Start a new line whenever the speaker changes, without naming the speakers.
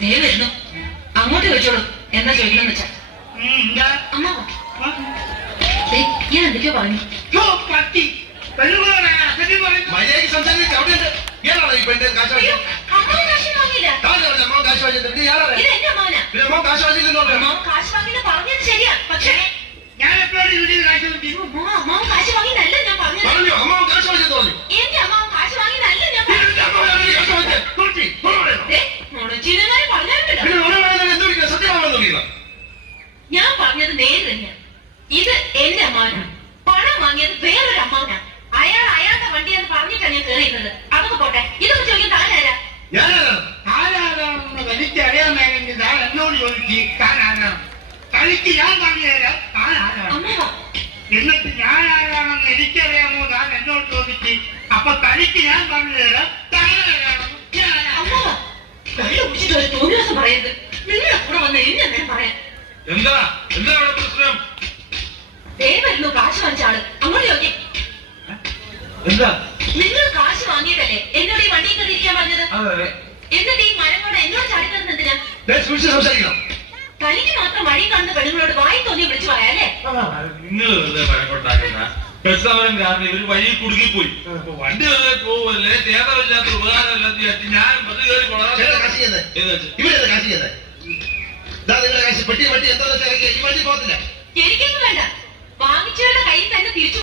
ദേ വരുന്നു അങ്ങോട്ട് ചോദിച്ചോളൂ എന്താ ചോദിക്കണമെന്ന് വെച്ചാ. ദേ, ഞാൻ എന്തൊക്കെയോ പറഞ്ഞു.
യോ, പട്ടി. പെരുമാറാ അസഭ്യം പറയുന്നു
മര്യാദയ്ക്ക്
ഞാൻ
പറഞ്ഞത് നേര് തന്നെയാ ഇത് എന്റെ അമ്മാനാണ് പണം വാങ്ങിയത് വേറൊരു അമ്മാനാണ് അയാൾ അയാളുടെ വണ്ടിയെന്ന് പറഞ്ഞിട്ടാണ് ഞാൻ കയറിയിരുന്നത്. അതൊക്കെ പോട്ടെ. ഇതൊക്കെ ചോദിക്കാൻ താനാരാ?
ഞാനാരാണ്?
താനാരാണെന്ന് അറിയാമെങ്കിൽ താൻ എന്നോട് ചോദിച്ചു താൻ ആരാണ് തനിക്ക് ഞാൻ പറഞ്ഞു തരാം താൻ ആരാണ് എന്നിട്ട് ഞാൻ ആരാണെന്ന് എനിക്കറിയാമോ? താൻ എന്നോട് ചോദിച്ചു അപ്പൊ തനിക്ക് ഞാൻ പറഞ്ഞു തരാം താൻ ആരാണെന്ന് ഞാൻ
പറയരുത്. നിങ്ങളുടെ കൂടെ വന്ന് എന്നെ പറയാൻ.
എന്താ? എന്താ അവിടെ പ്രശ്നം?
ദേ വരുന്നു കാശ് വാങ്ങിച്ചാണ് അങ്ങോട്ട് ചോദിക്കും.
എന്താ?
നിങ്ങൾ കാശ് വാങ്ങിയതല്ലേ? എന്നോട് ഈ വണ്ടി കയറി ഇരിക്കാൻ പറഞ്ഞത്?
അതെ
എന്നിട്ട് ഈ മരം കൊണ്ട് എന്നോട് ചാടിക്കുന്നത് എന്തിനാ?
സംസാരിക്കണം.
തനിക്ക് മാത്രം വഴി കാണുന്ന പെണ്ണുങ്ങളോട് വായി തോന്നി വിളിച്ചു പറയാല്ലേ
നിങ്ങൾ വെറുതെ വഴക്കുണ്ടാക്കുന്ന ബസ്സമരം കാരണം ഇവർ വഴി കുടുങ്ങിപ്പോയി. അപ്പൊ വണ്ടി വെറുതെ പോവല്ലേ? തേതമില്ലാത്ത ഉപകാരമില്ലാത്ത ഞാൻ ബസ് കയറി
ചെയ്യുന്നത്? ഇവരെന്താ കാശ് ചെയ്യുന്നത്? ഇതാ നിങ്ങളുടെ കാശ് പെട്ടി പെട്ടി എന്താ വെച്ചാൽ ഈ